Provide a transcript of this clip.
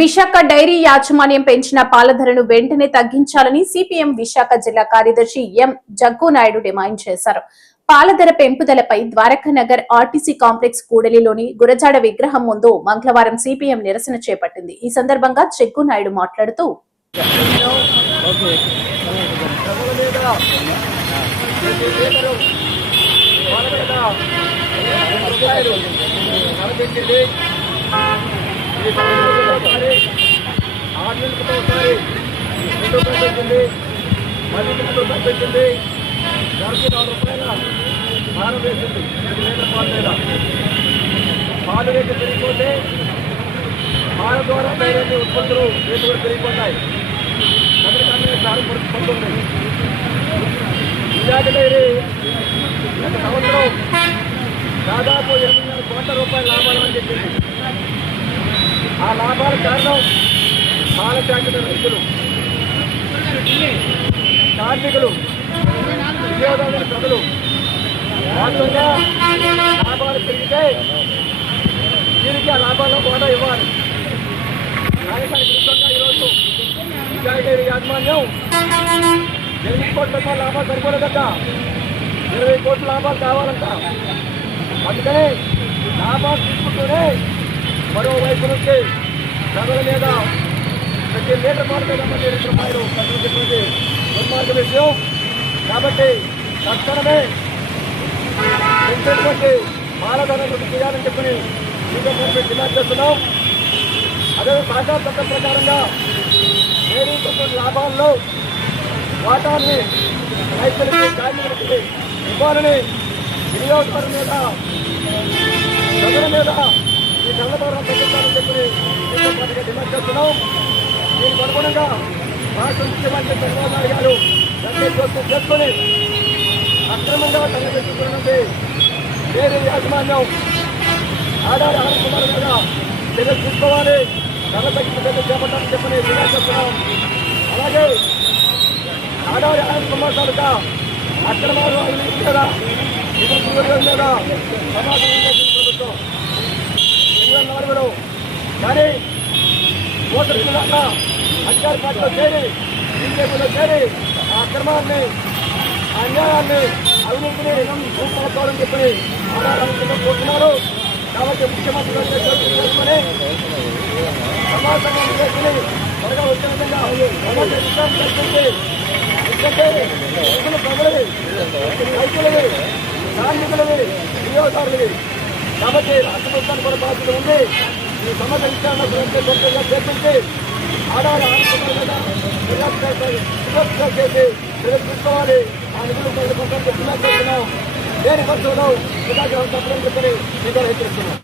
Visakha dairy యాజమాన్యం పెంచిన పాల ధరను వెంటనే తగ్గించాలని సిపిఎం విశాఖ జిల్లా కార్యదర్శి ఎం జగ్గునాయుడు డిమాండ్ చేశారు. పాల ధర పెంపుదలపై ద్వారకానగర్ ఆర్టీసీ కాంప్లెక్స్ కూడలిలోని గురజాడ విగ్రహం ముందు మంగళవారం సిపిఎం నిరసన చేపట్టింది. ఈ సందర్భంగా జగ్గునాయుడు మాట్లాడుతూ పాలు రేట్లు పెరిగిపోతే పాల ద్వారా తయారైన ఉత్పత్తులు రేట్లు కూడా పెరిగిపోతాయి. అందుకని చాలా పడుతుంది. విశాఖ డైరీ గత సంవత్సరం దాదాపు 8,000 కోట్ల రూపాయల లాభాలు అని చెప్పింది. ఆ లాభాల కారణం పాల శాఖల రైతులు, కార్మికులు, వినియోగదారుల ప్రజలు. వాస్తవంగా లాభాలు పెరిగితే దీనికి ఆ లాభాల్లో కూడా ఇవ్వాలి. రాజధాని విరుద్ధంగా ఈరోజు విశాఖ డైరీ యాజమాన్యం 8 కోట్ల రూపాయల లాభాలు సరిపోలేదట, 20 కోట్ల లాభాలు కావాలంట. అందుకని లాభాలు తీసుకుంటూనే మరోవైపు నుంచి ప్రజల మీద ప్రతి లీటర్ పాలు మీద 2 రూపాయలు ఖర్చు చెప్పేది దుర్మార్గ విషయం. కాబట్టి తక్షణమే పెంచేటువంటి పాల ధరలు చేయాలని చెప్పని డిమాండ్ చేస్తున్నాం. అదే సహకార చట్టం ప్రకారంగా డైరీ లాభాల్లో వాటాన్ని రైతులకి, కార్మికులకి ఇవ్వాలని, వినియోగదారుల మీద, ప్రజల మీద ఈ నల్లధరలను తగ్గించాలని చెప్పి డిమాండ్ చేస్తున్నాం. దీనికి అనుగుణంగా రాష్ట్ర ముఖ్యమంత్రి చంద్రబాబు నాయుడు గారు జోక్యం చేసుకుని అక్రమంగా తరలించుకున్నటువంటి డైరీ యాజమాన్యం ఆధార ఆహార మీద చర్యలు తీసుకోవాలి, ధర తగ్గింపు చర్యలు చేపట్టాలని చెప్పని డిమాండ్ చేస్తున్నాం. అలాగే ఆధార ఆహార కుమార్తెలుగా అక్రమాలు అవినీతి మీద, నిధుల మీద సమాధానం ప్రభుత్వం 2004లో కానీ ఓటర్ల అధికార పార్టీలో చేరి, బీజేపీలో చేరి ఆ అక్రమాన్ని, అన్యాయాన్ని, అవినీతిని రూపొందుకోవాలని చెప్పి ఆధారాలను కోరుతున్నారు. కాబట్టి ముఖ్యమంత్రి చేసుకుని సమాధానం చేసుకుని త్వరగా వచ్చే విధంగా కల్పించి, ఎందుకంటే ప్రజలవి, రైతులవి, కార్మికులవి, వినియోగదారులవి. కాబట్టి రాష్ట్ర ప్రభుత్వానికి కూడా బాధ్యత ఉంది. ఈ సమస్య విషయాన్ని చేర్పించి ఆధార చేసి ప్రజలు తీసుకోవాలి. ఆ నిధులు చేస్తున్నాం. దేని ఖర్చులో చెప్పని మీకు హెచ్చరిస్తున్నాం.